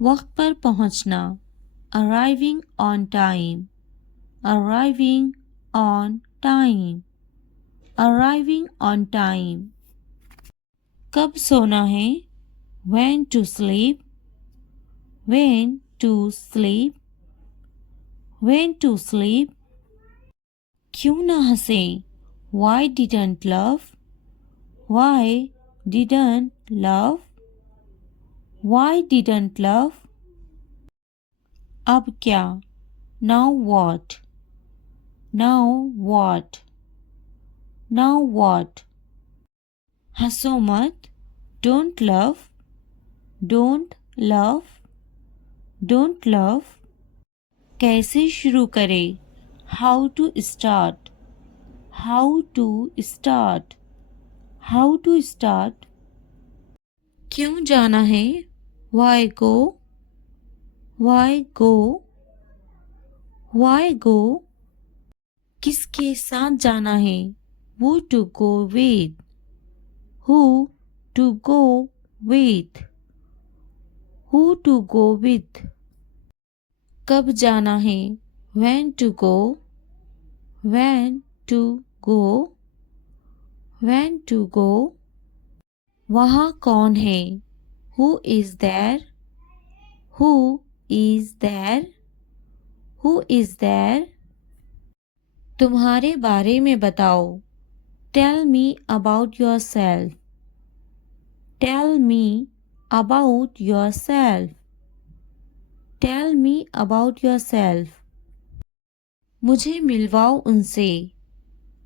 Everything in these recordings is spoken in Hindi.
वक्त पर पहुंचना, arriving on time, arriving on time, arriving on time. कब सोना है, when to sleep, when to sleep, when to sleep. क्यों ना हंसे, why didn't laugh, why didn't laugh, why didn't laugh. अब क्या, now what, now what, now what. हंसो मत, don't laugh, don't laugh, don't laugh. कैसे शुरू करें, how to start, how to start, how to start. क्यों जाना है, why go, why go, why go. किसके साथ जाना है, who to go with, who to go with, who to go with. कब जाना है, when to go, when to go, when to go. वहाँ कौन है, who is there, who is there, who is there. तुम्हारे बारे में बताओ, tell me about yourself, tell me about yourself, tell me about yourself. मुझे मिलवाओ उनसे,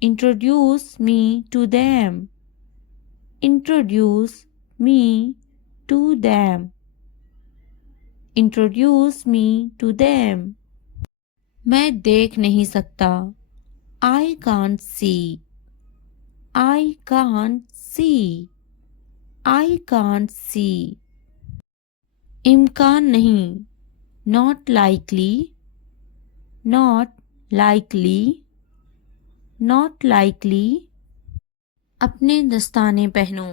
introduce me to them, introduce me to them, introduce me to them. मैं देख नहीं सकता, I can't see, I can't see, I can't see. इम्कान नहीं, not likely, not likely, not likely. अपने दस्ताने पहनो,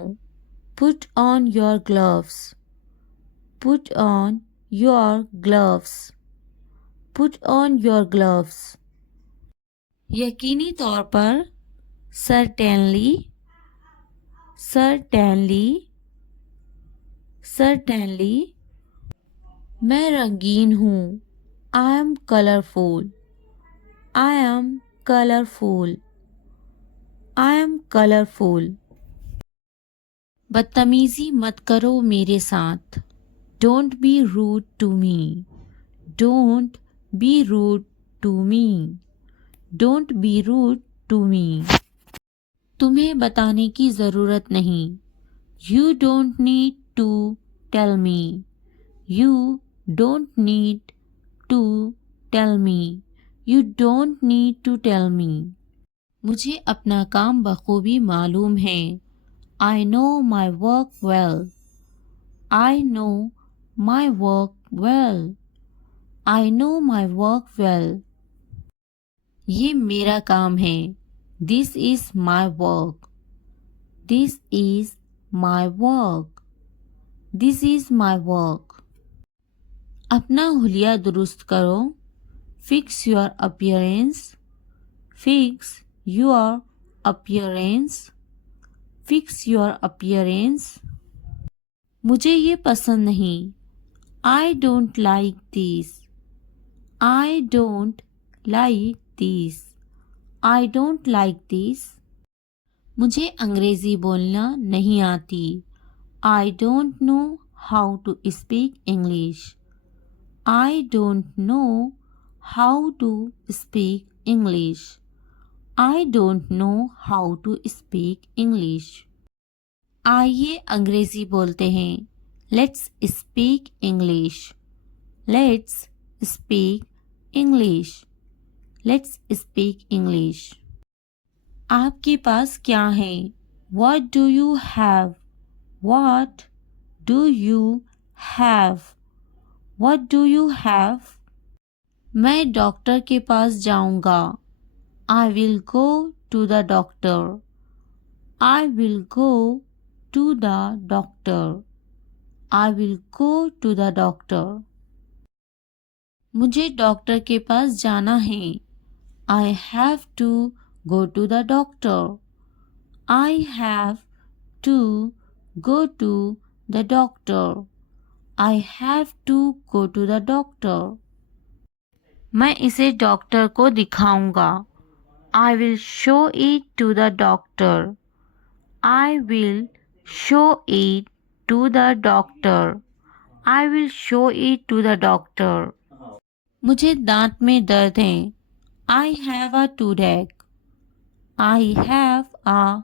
put on your gloves, put on your gloves, put on your gloves. यकीनी तौर पर, certainly, certainly, certainly. मैं रंगीन हूँ, I am colorful, I am colorful, I am colorful. बदतमीजी मत करो मेरे साथ, don't be rude to me, don't be rude to me, don't be rude to me. तुम्हें बताने की ज़रूरत नहीं, you don't need to tell me, you don't need to tell me, you don't need to tell me. मुझे अपना काम बखूबी मालूम है, I know my work well, I know my work well, I know my work well. ये मेरा काम है, this is my work, this is my work, this is my work. अपना हुलिया दुरुस्त करो, fix your appearance, fix your appearance, fix your appearance. मुझे ये पसंद नहीं, I don't like this, I don't like this, I don't like this. मुझे अंग्रेज़ी बोलना नहीं आती, I don't know how to speak English, I don't know how to speak English, I don't know how to speak English. आइए अंग्रेज़ी बोलते हैं, Let's speak English, Let's speak English, Let's speak English. आपके पास क्या है, What do you have, What do you have, What do you have. मैं डॉक्टर के पास जाऊंगा, I will go to the doctor, I will go to the doctor, I will go to the doctor. मुझे डॉक्टर के पास जाना है. I have to go to the doctor. I have to go to the doctor. I have to go to the doctor. मैं इसे डॉक्टर को दिखाऊंगा. I will show it to the doctor. I will show it to the doctor. I will show it to the doctor. मुझे दांत में दर्द है. I have a toothache. I have a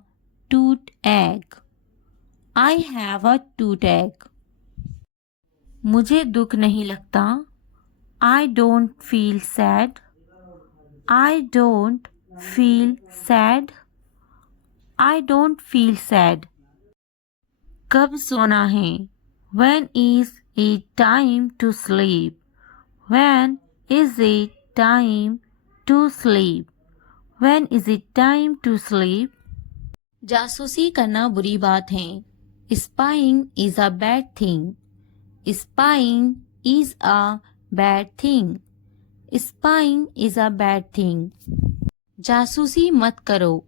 toothache. I have a toothache. मुझे दुख नहीं लगता. I don't feel sad. I don't feel sad. I don't feel sad. कब सोना है? When is it time to sleep? When is it time to sleep? When is it time to sleep? जासूसी करना बुरी बात है. Spying is a bad thing. Spying is a bad thing. Spying is a bad thing. जासूसी मत करो.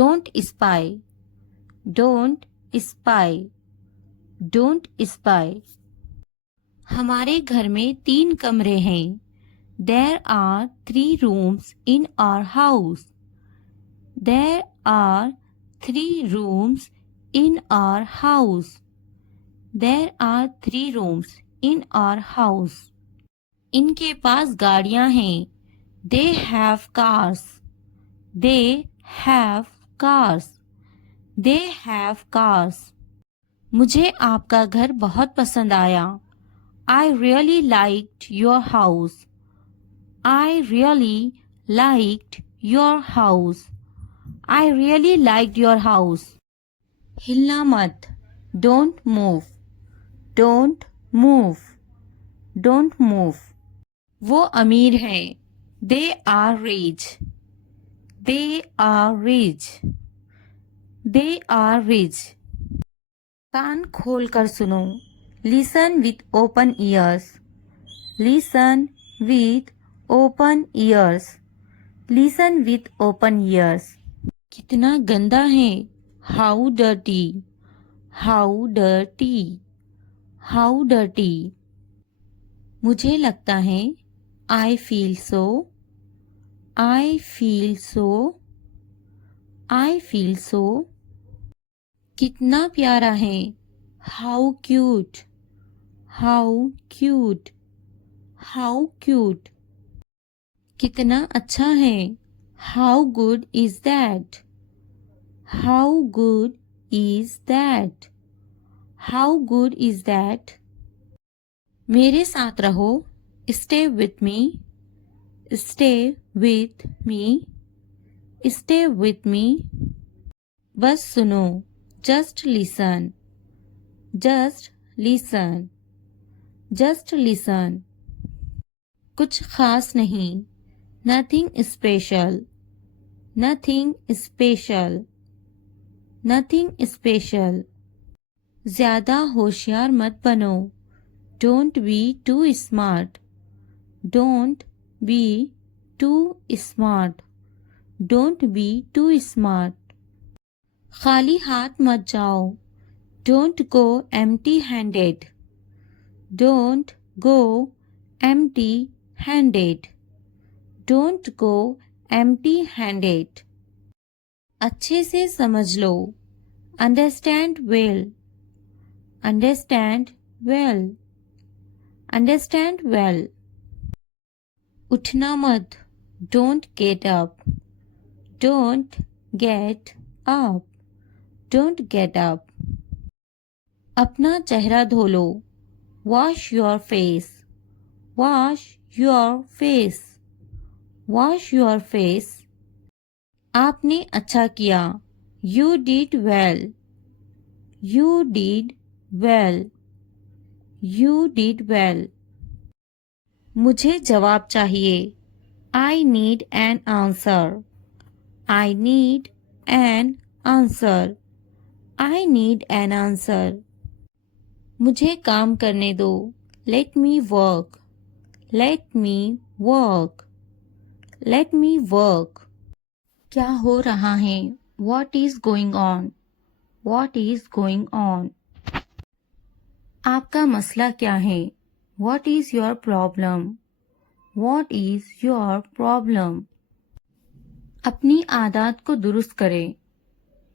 Don't spy. Don't spy. Don't spy. हमारे घर में 3 कमरे हैं. There are 3 rooms in our house. There are 3 rooms in our house. There are 3 rooms in our house. इनके पास गाड़ियां हैं. They have cars. They have cars. They have cars. मुझे आपका घर बहुत पसंद आया. I really liked your house. I really liked your house. I really liked your house. हिलना मत. Don't move. Don't move. Don't move. वो अमीर हैं. They are rich. They are rich. They are rich. कान खोल कर सुनो. Listen with open ears. Listen with open ears. Listen with open ears. कितना गंदा है. How dirty. How dirty. How dirty. मुझे लगता है. I feel so. I feel so. I feel so. कितना प्यारा है. How cute. How cute. How cute. कितना अच्छा है. How good is that? How good is that? How good is that? मेरे साथ रहो. Stay with me. Stay with me. Stay with me. बस सुनो. Just listen. Just listen. Just listen. कुछ खास नहीं. Nothing special. Nothing special. Nothing special. ज़्यादा होशियार मत बनो. Don't be too smart. Don't be too smart. Don't be too smart. खाली हाथ मत जाओ. Don't go empty-handed. Don't go empty-handed. Don't go empty-handed. अच्छे से समझ लो. Understand well. Understand well. Understand well. उठना मत. Don't get up. Don't get up. Don't get up. अपना चेहरा धो लो. Wash your face. Wash your face. Wash your face. आपने अच्छा किया. You did well. You did well. You did well. मुझे जवाब चाहिए. I need an answer. I need an answer. I need an answer. मुझे काम करने दो. Let me work. Let me work. Let me work. क्या हो रहा है? What is going on? What is going on? आपका मसला क्या है? What is your problem? What is your problem? अपनी आदत को दुरुस्त करें.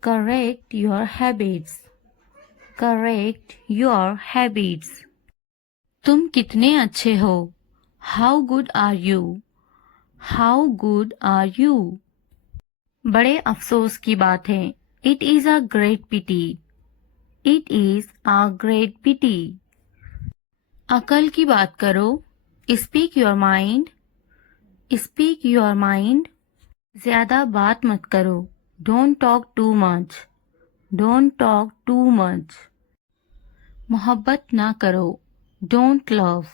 Correct your habits. Correct your habits. तुम कितने अच्छे हो? How good are you? How good are you? बड़े अफसोस की बात है. It is a great pity. It is a great pity. अकल की बात करो. Speak your mind. Speak your mind. ज्यादा बात मत करो. Don't talk too much. Don't talk too much. मोहब्बत ना करो. Don't love.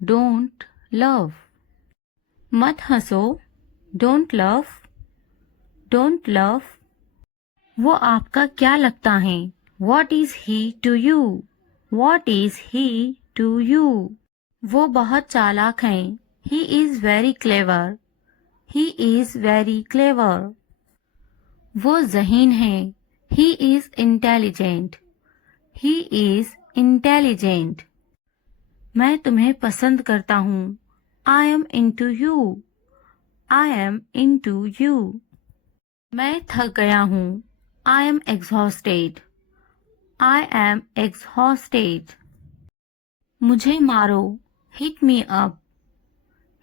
Don't love. मत हंसो. Don't laugh. Don't laugh. वो आपका क्या लगता है? What is he to you? What is he to you? वो बहुत चालाक हैं. He is very clever. He is very clever. वो ज़हीन है. He is intelligent. He is intelligent. मैं तुम्हें पसंद करता हूँ. I am into you. I am into you. मैं थक गया हूँ. I am exhausted. I am exhausted. मुझे मारो. Hit me up.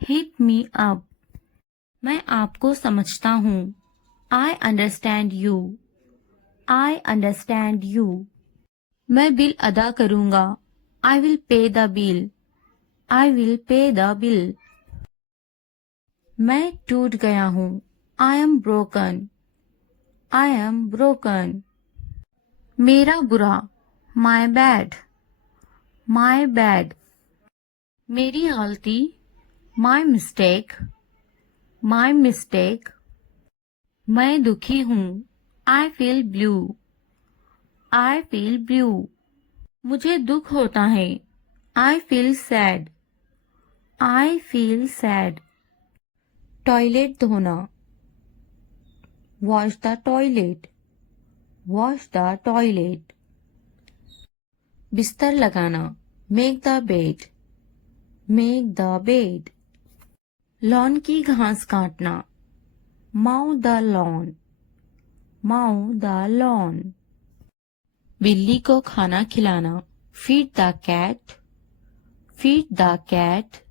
Hit me up. मैं आपको समझता हूँ. I understand you. I understand you. मैं बिल अदा करूँगा. I will pay the bill. I will pay the bill. मैं टूट गया हूँ. I am broken. I am broken. मेरा बुरा. My bad. My bad. मेरी गलती. My mistake. My mistake. मैं दुखी हूँ. I feel blue. I feel blue. मुझे दुख होता है. I feel sad. I feel sad. Toilet धोना. Wash the toilet. Wash the toilet. बिस्तर लगाना. Make the bed. Make the bed. Lawn की घास काटना. Mow the lawn. Mow the lawn. बिल्ली को खाना खिलाना. Feed the cat. Feed the cat.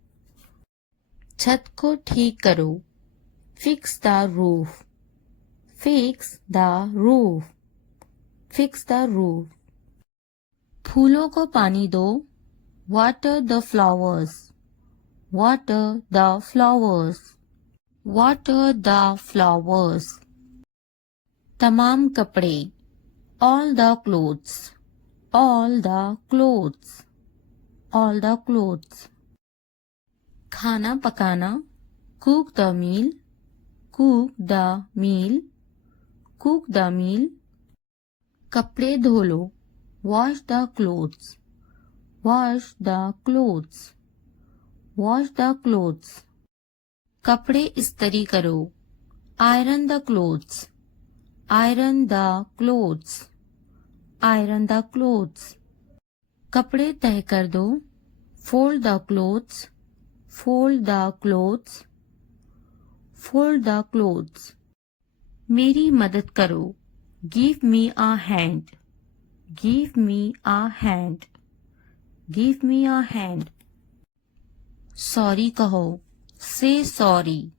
छत को ठीक करो. Fix the roof. Fix the roof. Fix the roof. फूलों को पानी दो. Water the flowers. Water the flowers. Water the flowers. तमाम कपड़े. All the clothes. All the clothes. All the clothes. खाना पकाना. Cook the meal. Cook the meal. Cook the meal. कपड़े धो लो. Wash the clothes. Wash the clothes. Wash the clothes. कपड़े इस्त्री करो. Iron the clothes. Iron the clothes. Iron the clothes. कपड़े तह कर दो. Fold the clothes. Fold the clothes. Fold the clothes. मेरी मदद करो. Give me a hand. Give me a hand. Give me a hand. Sorry कहो. Say sorry.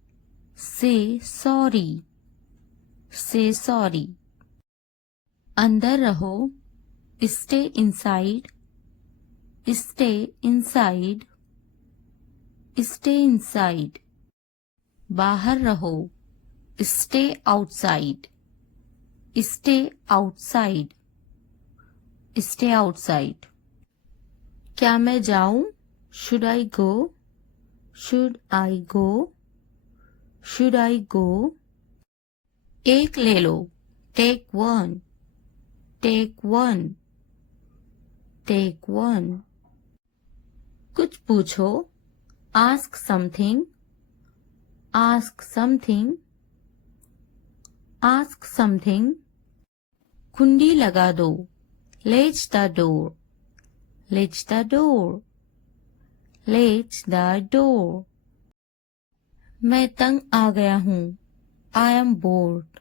Say sorry. Say sorry. अंदर रहो. Stay inside. Stay inside. Stay inside. बाहर रहो. Stay outside. Stay outside. Stay outside. क्या मैं जाऊं? Should I go? Should I go? Should I go? एक ले लो. Take one. Take one. Take 1। कुछ पूछो, ask something, ask something, ask something. कुंडी लगा दो, latch the door, latch the door, latch the door. मैं तंग आ गया हूँ, I am bored,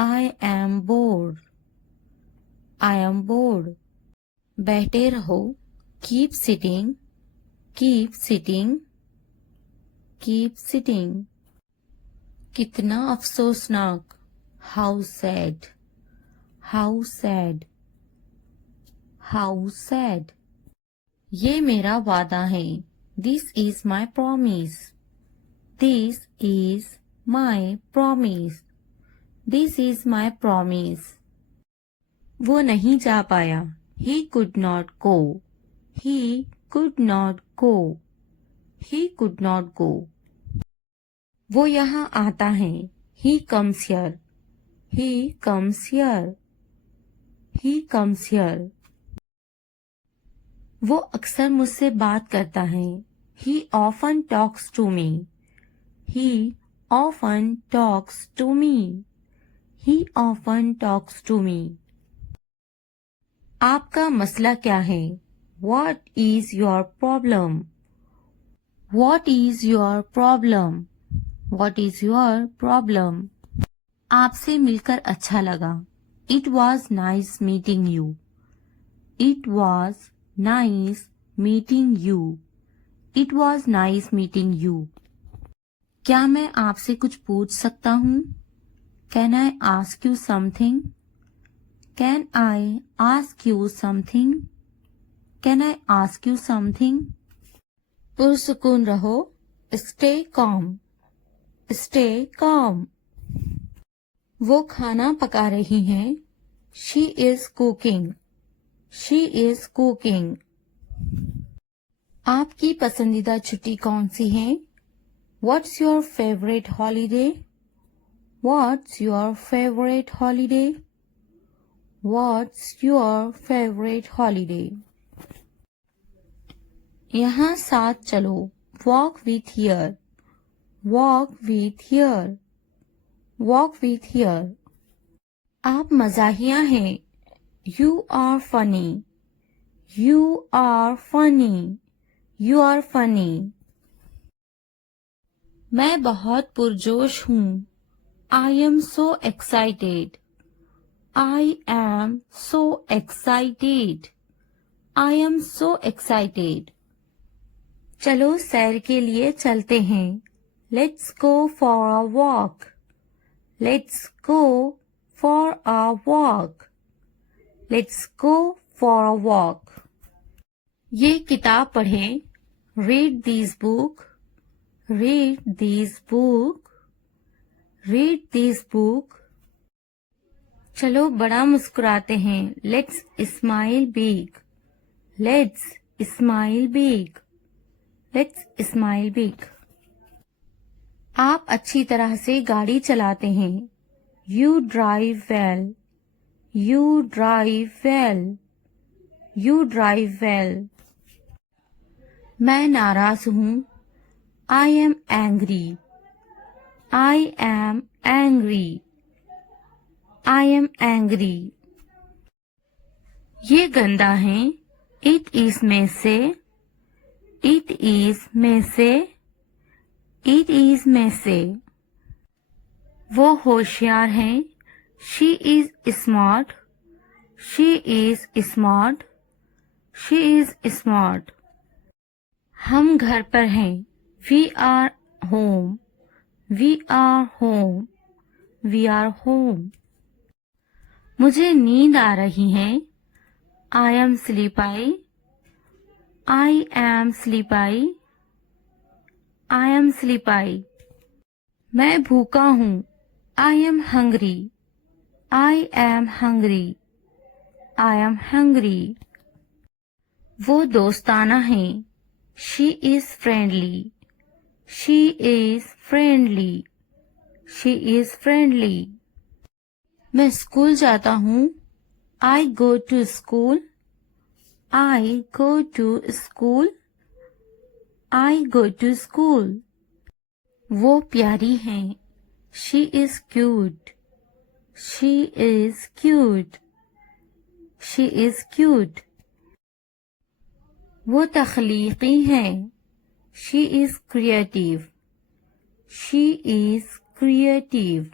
I am bored, I am bored. बैठे रहो, keep sitting, keep sitting, keep sitting. कितना अफसोसनाक, how sad, how sad, how sad. ये मेरा वादा है, this is my promise, this is my promise, this is my promise. वो नहीं जा पाया, he could not go, he could not go, he could not go। वो यहाँ आता है, he comes here, he comes here, he comes here। वो अक्सर मुझसे बात करता है, he often talks to me, he often talks to me, he often talks to me। आपका मसला क्या है? What is your problem? What is your problem? What is your problem? आपसे मिलकर अच्छा लगा, It was nice meeting you, It was nice meeting you, It was nice meeting you। क्या मैं आपसे कुछ पूछ सकता हूँ? Can I ask you something? Can I ask you something? Can I ask you something? पुरसुकून रहो, stay calm, stay calm। वो खाना पका रही हैं, she is cooking, she is cooking। आपकी पसंदीदा छुट्टी कौन सी है? What's your favorite holiday? What's your favorite holiday? What's your favorite holiday? यहाँ साथ चलो, walk with here, walk with here, walk with here। आप मजाहिया हैं, you are funny, you are funny, you are funny। मैं बहुत पुरजोश हूँ, I am so excited, I am so excited, I am so excited। चलो सैर के लिए चलते हैं, Let's go for a walk, Let's go for a walk, Let's go for a walk। ये किताब पढ़ें, Read this book, Read this book, Read this book। चलो बड़ा मुस्कुराते हैं, Let's smile big, Let's smile big, Let's smile big। आप अच्छी तरह से गाड़ी चलाते हैं, You drive well, You drive well, You drive well। मैं नाराज हूँ, I am angry, I am angry, I am angry। ये गंदा है, It is messy, It is messy, It is messy। वो होशियार है, She is smart, She is smart, She is smart। हम घर पर हैं, We are home, We are home, We are home। मुझे नींद आ रही है, I am sleepy, I am sleepy, I am sleepy। मैं भूखा हूँ, I am hungry, I am hungry, I am hungry। वो दोस्ताना है, She is friendly, She is friendly, She is friendly। मैं स्कूल जाता हूँ, I go to school, I go to school. I go to school. वो प्यारी हैं. She is cute. She is cute. She is cute. वो तख्लीकी हैं. She is creative. She is creative.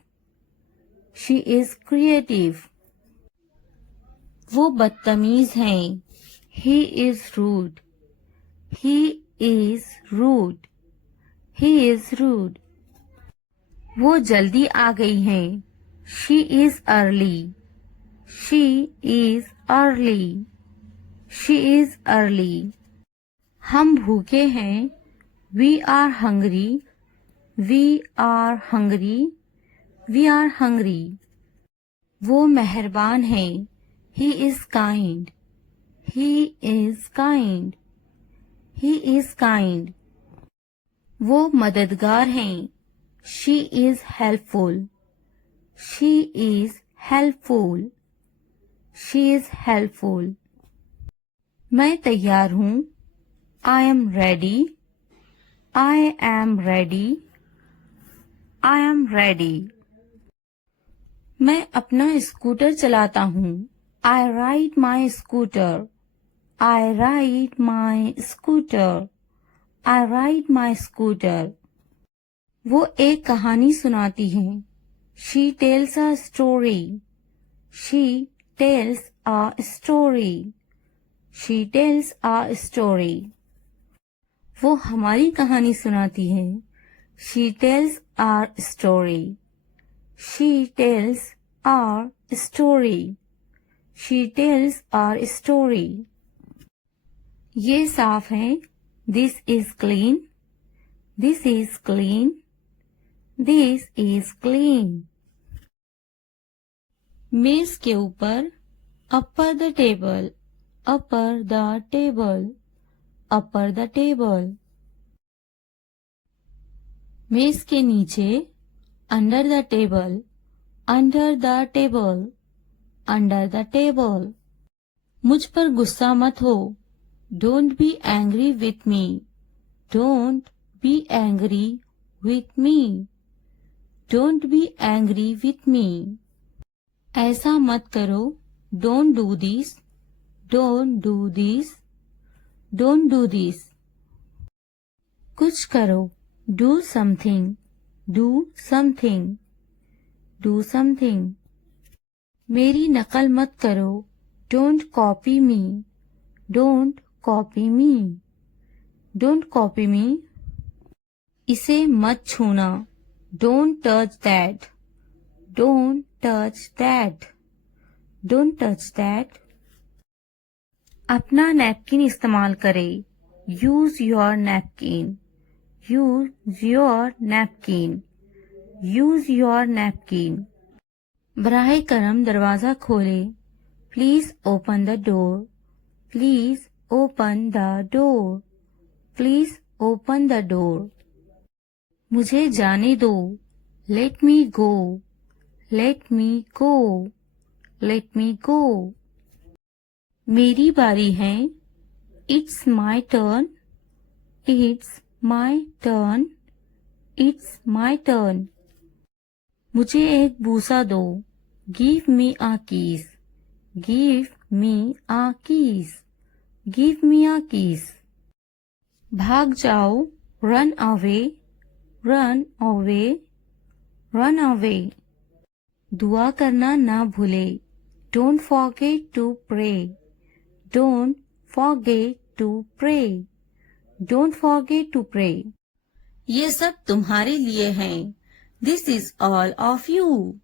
She is creative. वो बदतमीज हैं. He is rude. He is rude. He is rude. वो जल्दी आ गई हैं. She is early. She is early. She is early. हम भूखे हैं. We are hungry. We are hungry. We are hungry. वो मेहरबान हैं. He is kind. He is kind. He is kind. वो मददगार हैं. She is helpful. She is helpful. She is helpful. मैं तैयार हूँ. I am ready. I am ready. I am ready. मैं अपना स्कूटर चलाता हूँ. I ride my scooter. I ride my scooter. I ride my scooter. वो एक कहानी सुनाती हैं. She tells a story. She tells a story. She tells a story. वो हमारी कहानी सुनाती हैं. She tells our story. She tells our story. She tells our story. ये साफ है. This is clean. This is clean. This is clean. मेज के ऊपर. Upper the table. Upper the table. Upper the table. मेज के नीचे. Under the table. Under the table. Under the table. मुझ पर गुस्सा मत हो. Don't be angry with me. Don't be angry with me. Don't be angry with me. ऐसा मत करो. Don't do this. Don't do this. Don't do this. कुछ करो. Do something. Do something. Do something. मेरी नकल मत करो. Don't copy me. Don't copy me. Don't copy me. इसे मत छूना. Don't touch that. Don't touch that. Don't touch that. अपना नैपकिन इस्तेमाल करें. Use your napkin. Use your napkin. Use your napkin. बराहे करम दरवाजा खोले. Please open the door. Please open the door. Please open the door. मुझे जाने दो. Let me go. Let me go. Let me go. मेरी बारी है. It's my turn. It's my turn. It's my turn. मुझे एक बूसा दो. Give me a kiss. Give me a kiss. Give me a kiss. भाग जाओ. Run away. Run away. Run away. दुआ करना ना भूले. Don't forget to pray. Don't forget to pray. Don't forget to pray. ये सब तुम्हारे लिए हैं. This is all of you.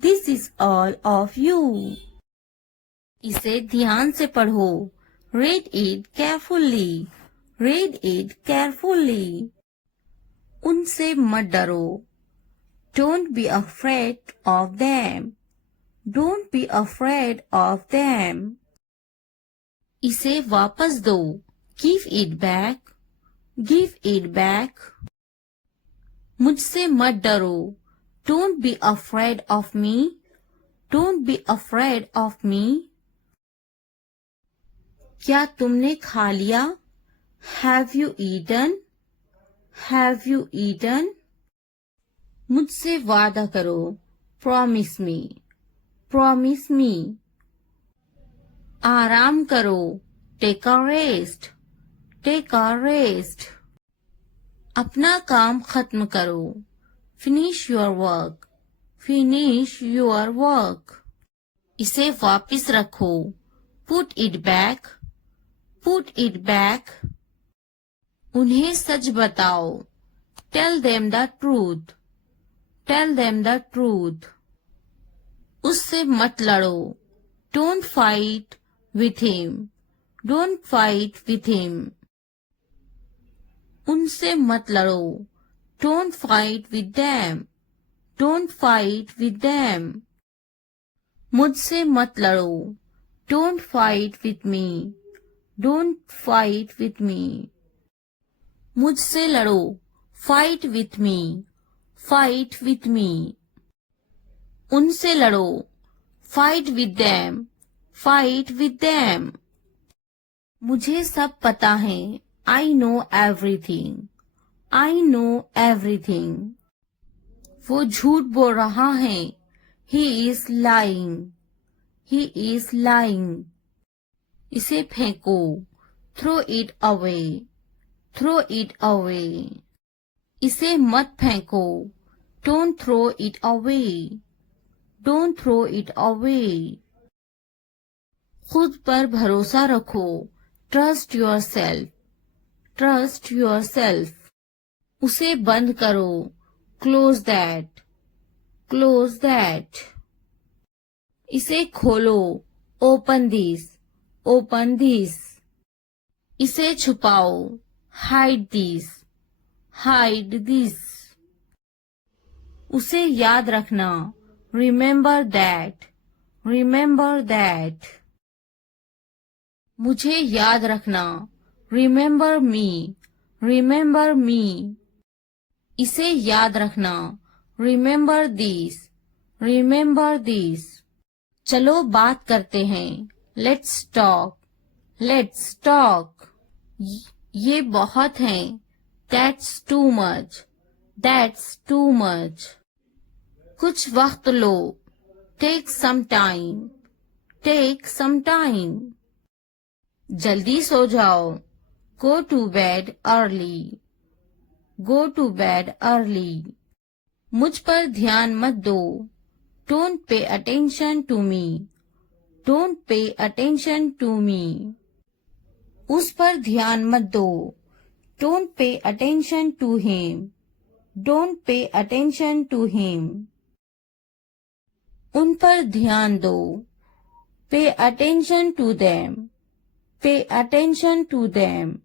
This is all of you. इसे ध्यान से पढ़ो. Read it carefully. Read it carefully. उनसे मत डरो. Don't be afraid of them. Don't be afraid of them. इसे वापस दो. Give it back. Give it back. मुझसे मत डरो. Don't be afraid of me. Don't be afraid of me. क्या तुमने खा लिया? Have you eaten? Have you eaten? मुझसे वादा करो. Promise me. Promise me. आराम करो. Take a rest. Take a rest. अपना काम खत्म करो. Finish your work. Finish your work. इसे वापस रखो. Put it back. Put it back. उन्हें सच बताओ. Tell them the truth. Tell them the truth. उससे मत लड़ो. Don't fight with him. Don't fight with him. उनसे मत लड़ो. Don't fight with them. Don't fight with them. मुझसे मत लड़ो. Don't fight with me. Don't fight with me. मुझसे लड़ो. Fight with me. Fight with me. उनसे लड़ो. Fight with them. Fight with them. मुझे सब पता है. I know everything. I know everything. वो झूठ बोल रहा है. He is lying. He is lying. इसे फेंको. Throw it away. Throw it away. इसे मत फेंको. Don't throw it away. Don't throw it away. खुद पर भरोसा रखो. Trust yourself. Trust yourself. उसे बंद करो. Close that. Close that. इसे खोलो. Open this. Open this. इसे छुपाओ. Hide this. Hide this. उसे याद रखना. Remember that. Remember that. मुझे याद रखना. Remember me. Remember me. इसे याद रखना. Remember this. Remember this. चलो बात करते हैं. Let's talk. Let's talk. ये बहुत है. That's too much. That's too much. कुछ वक्त लो. Take some time. Take some time. जल्दी सो जाओ. Go to bed early. Go to bed early. मुझ पर ध्यान मत दो. Don't pay attention to me. Don't pay attention to me. उस पर ध्यान मत दो. Don't pay attention to him. Don't pay attention to him. उन पर ध्यान दो. Pay attention to them. Pay attention to them.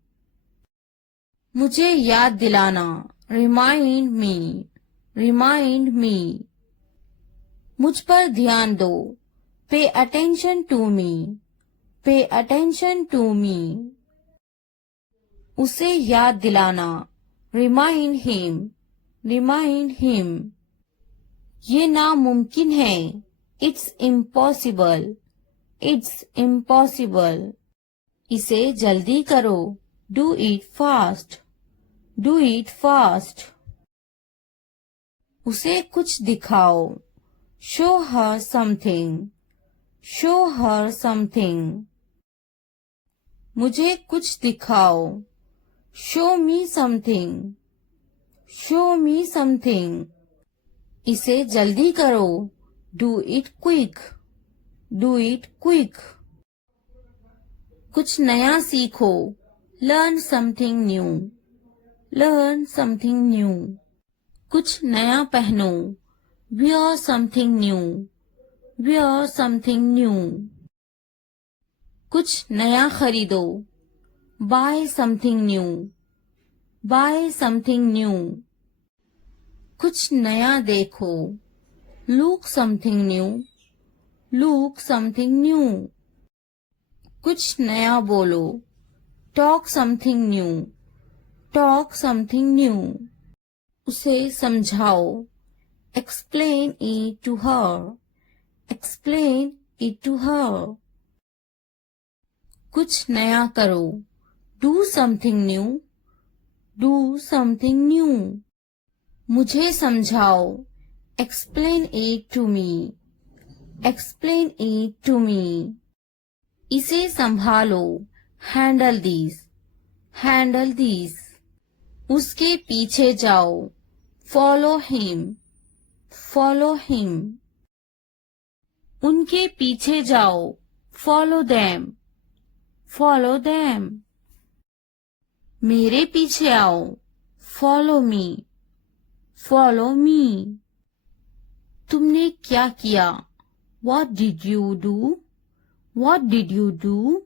मुझे याद दिलाना. Remind me. Remind me. मुझ पर ध्यान दो. Pay attention to me. Pay attention to me. उसे याद दिलाना. Remind him. Remind him. ये नामुमकिन है. It's impossible. It's impossible. इसे जल्दी करो. Do it fast. Do it fast. उसे कुछ दिखाओ. Show her something. Show her something. मुझे कुछ दिखाओ. Show me something. Show me something. इसे जल्दी करो. Do it quick. Do it quick. कुछ नया सीखो. Learn something new. Learn something new. कुछ नया पहनो. Wear something new. Wear something new. कुछ नया खरीदो. Buy something new. Buy something new. कुछ नया देखो. Look something new. Look something new. कुछ नया बोलो. Talk something new. Talk something new. उसे समझाओ. Explain it to her. Explain it to her. कुछ नया करो, do something new, do something new. मुझे समझाओ, explain it to me, explain it to me. इसे संभालो, हैंडल दिस, हैंडल दिस। उसके पीछे जाओ, फॉलो हिम, फॉलो हिम। उनके पीछे जाओ, फॉलो देम, फॉलो देम। मेरे पीछे आओ, फॉलो मी, फॉलो मी। तुमने क्या किया, what did you do, what did you do.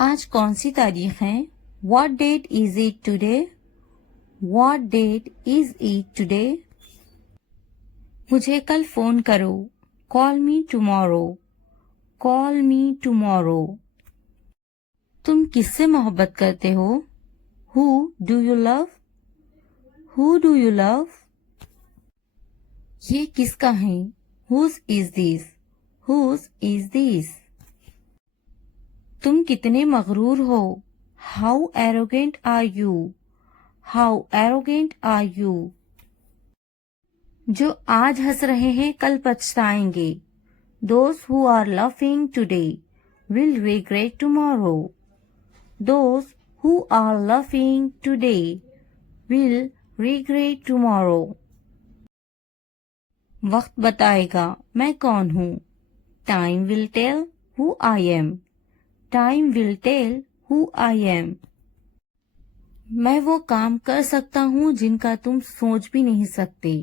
आज कौन सी तारीख है, what date is it today, what date is it today. मुझे कल फोन करो, call me tomorrow, call me tomorrow. तुम किससे मोहब्बत करते हो, who do you love, who do you love. ये किसका है, whose is this, whose is this. तुम कितने मगरूर हो, how arrogant are you, how arrogant are you. जो आज हंस रहे हैं कल पछताएंगे, those who are laughing today will regret tomorrow, those who are laughing today will regret tomorrow. वक्त बताएगा मैं कौन हूँ, time will tell who I am, time will tell who I am. मैं वो काम कर सकता हूँ जिनका तुम सोच भी नहीं सकते,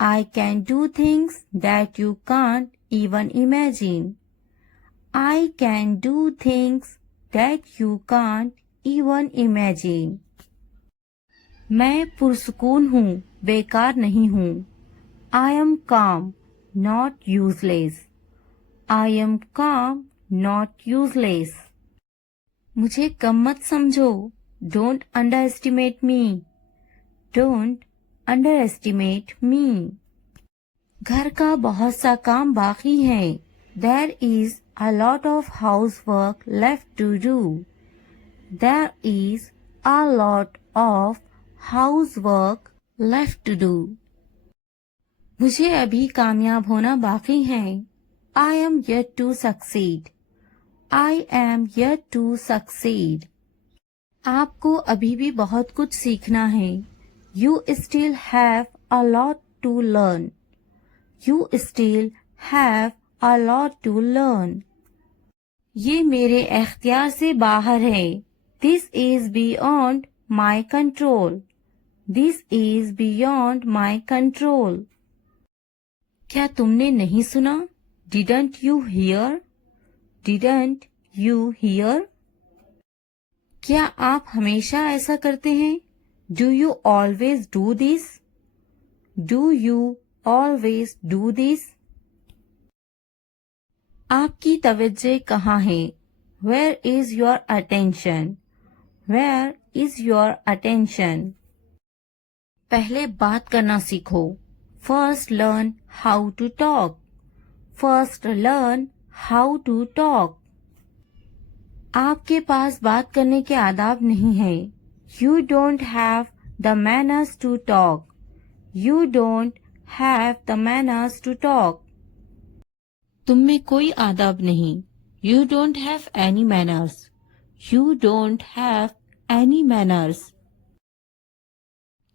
I can do things that you can't even imagine, I can do things that you can't even imagine। मैं पुरसुकून हूँ, बेकार नहीं हूँ, I am calm, not useless, I am calm, not useless। मुझे कम मत समझो, don't underestimate me, don't underestimate me। घर का बहुत सा काम बाकी है, there is a lot of housework left to do, there is a lot of housework left to do। मुझे अभी कामयाब होना बाकी है, I am yet to succeed, I am yet to succeed। आपको अभी भी बहुत कुछ सीखना है, You still have a lot to learn, You still have a lot to learn। ये मेरे एख्तियार से बाहर है, This is beyond my control, This is beyond my control। क्या तुमने नहीं सुना, Didn't you hear, Didn't you hear। क्या आप हमेशा ऐसा करते हैं, Do you always do this, Do you always do this। आपकी तवज्जो कहाँ है, Where is your attention, Where is your attention। पहले बात करना सीखो, First learn how to talk, First learn how to talk। आपके पास बात करने के आदाब नहीं है, You don't have the manners to talk, You don't have the manners to talk। तुम में कोई आदाब नहीं, You don't have any manners, You don't have any manners।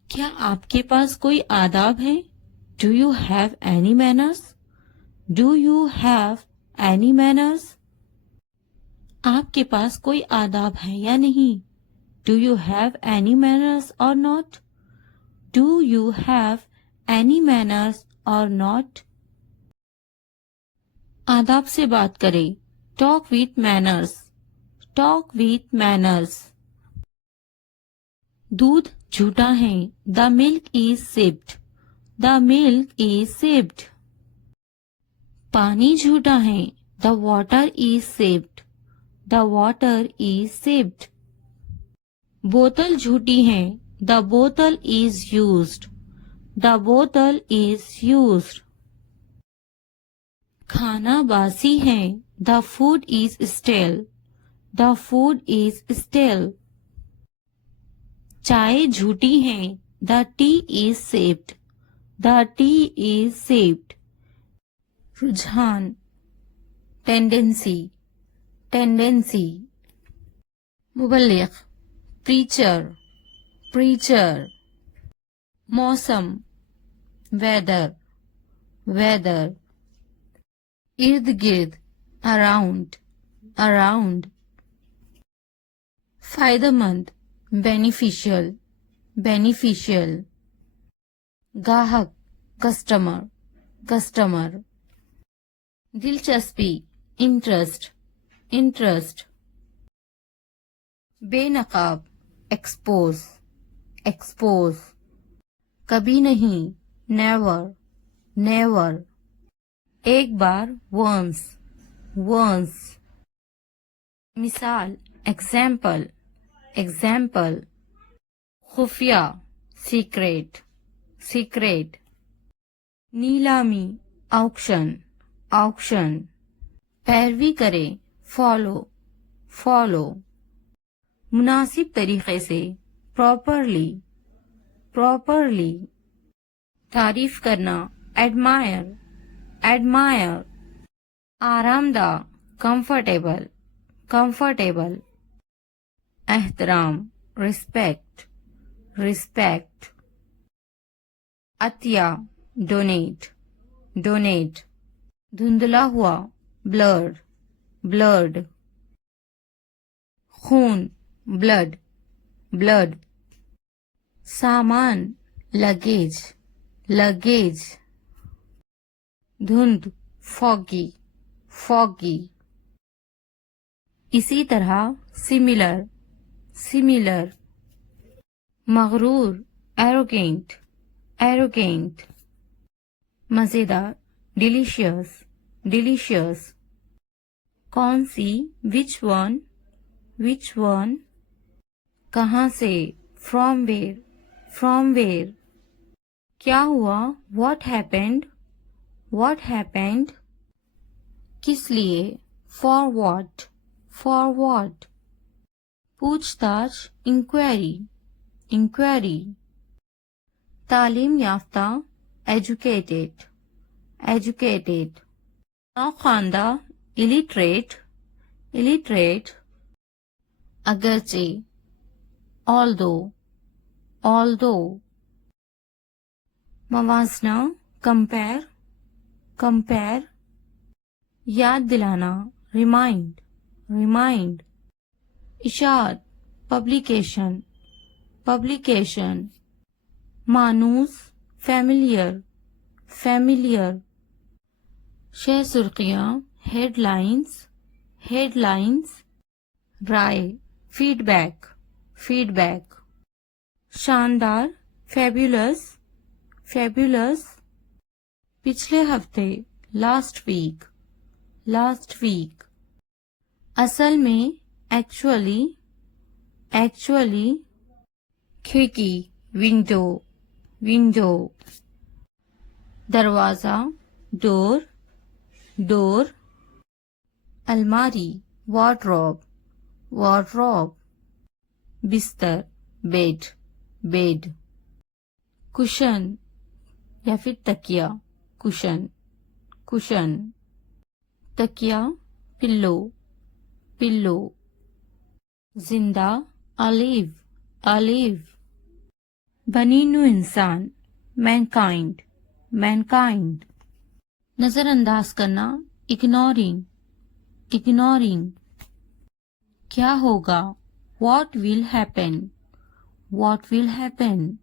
क्या आपके पास कोई आदाब है, Do you have any manners, Do you have any manners। आपके पास कोई आदाब है या नहीं, Do you have any manners or not, Do you have any manners or not। आदाब से बात करें, Talk with manners, Talk with manners। दूध झूठा है, The milk is sipped, The milk is sipped। पानी झूठा है, The water is sipped, The water is sipped। बोतल झूठी है, The bottle is used, The bottle is used। खाना बासी है, The food is stale. The food is stale. चाय झूठी है. The tea is saved. The tea is saved. रुझान. Tendency. Tendency. मुबल्लिग. Preacher. Preacher. मौसम. Weather. Weather. इर्द गिर्द. Around. Around. फायदेमंद. Beneficial. Beneficial. गाहक. Customer. Customer. दिलचस्पी. Interest. Interest. बेनकाब. Expose. Expose. कभी नहीं. Never. Never. एक बार. Once. Once. मिसाल. Example. Example. खुफिया. Secret. Secret. नीलामी. Auction. Auction. पैरवी करें. Follow. Follow. मुनासिब तरीके से. Properly. Properly. तारीफ करना. Admire. Admire. आरामदा. Comfortable. Comfortable. एहतराम. Respect. Respect. Atiya. Donate. Donate. धुंधला हुआ. Blurred. Blurred. खून. Blood. Blood. सामान. Luggage. Luggage. धुंध. Foggy. Foggy. इसी तरह. Similar. Similar. मगरूर. Arrogant. Arrogant. मजेदार. Delicious. Delicious. कौन सी. Which one. Which one. कहाँ से. From where. From where. क्या हुआ. What happened. What happened. किस लिए. For what. For what. पूछताछ. Inquiry. Inquiry. तालीम याफ्ता. Educated. Educated. नौख्वांदा. Illiterate. Illiterate. अगरचे. Although. Although. मवाजना. Compare. Compare. याद दिलाना. Remind. Remind. इशात. Publication. Publication. मानूस. Familiar. Familiar. शह सुर्खियाँ. Headlines. Headlines. राय. Feedback. Feedback. शानदार. Fabulous. Fabulous. पिछले हफ्ते. Last week. Last week. असल में. Actually. Actually. खिड़की. Window. Window. दरवाजा. Door. Door. अलमारी. Wardrobe. Wardrobe. बिस्तर. Bed. Bed. कुशन या फिर तकिया. कुशन. कुशन. तकिया. पिल्लो. पिल्लो. जिंदा. alive. alive. बनीनु इंसान. mankind. mankind. नजरअंदाज करना. ignoring. ignoring. क्या होगा. what will happen. what will happen.